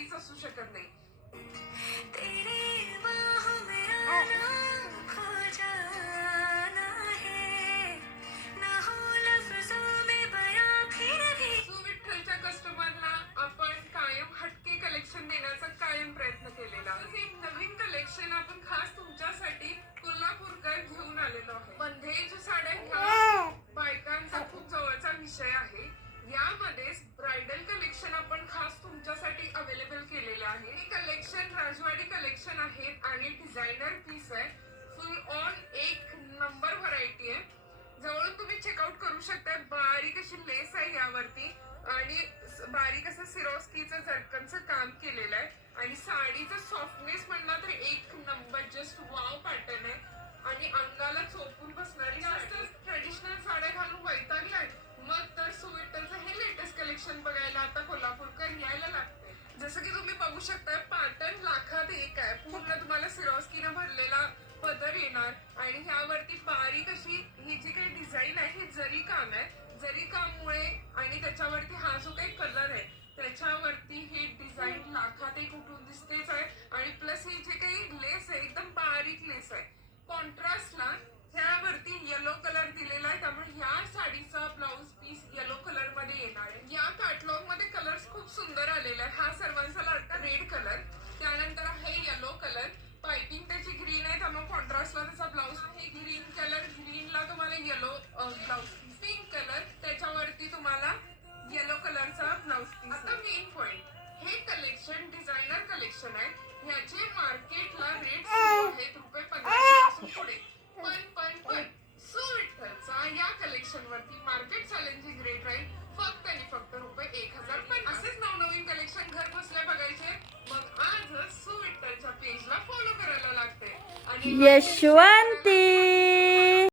काहीच असू शकत नाही. विठ्ठलच्या कस्टमरला आपण कायम हटके कलेक्शन देण्याचा कायम प्रयत्न केलेला. एक नवीन कलेक्शन आपण खास तुमच्यासाठी कोल्हापूरकर घेऊन आलेलो आहे. बंधेच्या साड्या ह्या बायकांचा खूप जवळचा विषय आहे. यामध्ये ब्रायडल कलेक्शन आपण खास तुमच्यासाठी अवेलेबल केलेलं आहे. हे कलेक्शन राजवाडी कलेक्शन आहे आणि डिझायनर पीस आहे. फुल ऑन एक नंबर व्हरायटी आहे. जवळून तुम्ही चेकआउट करू शकता. बारीक अशी लेस आहे यावरती आणि बारीक असं सिरोस्कीचं झटकनचं काम केलेलं आहे आणि साडीचं सॉफ्टनेस म्हणला तर एक नंबर जस्ट वाव पॅटर्न आहे आणि अंगाला चोपून बसणारी. जास्त ट्रेडिशनल साड्या घालून वैतागलाय मग तर सुविठ्ठलचं हे लेटेस्ट कलेक्शन बघायला आता कोल्हापूरकर यायला लागते. जसं की तुम्ही बघू शकता पॅटर्न लाखात एक आहे. पूर्ण तुम्हाला सिरोस्कीनं भरलेला पदर येणार आणि ह्यावरती बारीक अशी ही जी काही डिझाईन आहे ही जरी काम आहे. जरी काममुळे आणि त्याच्यावरती हा जो काही कलर आहे त्याच्यावरती हे डिझाईन लाखात एक उठून दिसतेच आहे आणि प्लस ही जे काही लेस आहे एकदम बारीक लेस आहे. कॉन्ट्रास्टला ह्यावरती येलो कलर दिलेला आहे त्यामुळे या साडीचा ब्लाउज पीस येलो कलर मध्ये येणार आहे. या कॅटलॉग मध्ये कलर्स खूप सुंदर आलेला आहे. हा सर्वांचा लाडका रेड कलर, त्यानंतर आहे येलो कलर, पाइपिंग त्याची ग्रीन आहे त्यामुळे कॉन्ट्रास्टला त्याचा ब्लाउज आहे ग्रीन कलर. ग्रीनला तुम्हाला येलो ब्लाउज, पिंक कलर त्याच्यावरती तुम्हाला येलो कलरचा ब्लाउज पीस. आता मेन पॉइंट, हे कलेक्शन डिझायनर कलेक्शन आहे. ह्याचे मार्केटला रेट सुरू आहेत ₹1500 पासून पुढे. पण सुविठ्ठलचा या कलेक्शन वरती मार्केट चॅलेंजिंग रेट राहील फक्त आणि फक्त ₹1050. असेच नवनवीन कलेक्शन घर बसल्या बघायचे मग आजच सुविठ्ठलच्या पेजला फॉलो करायला लागते आणि यशवंती.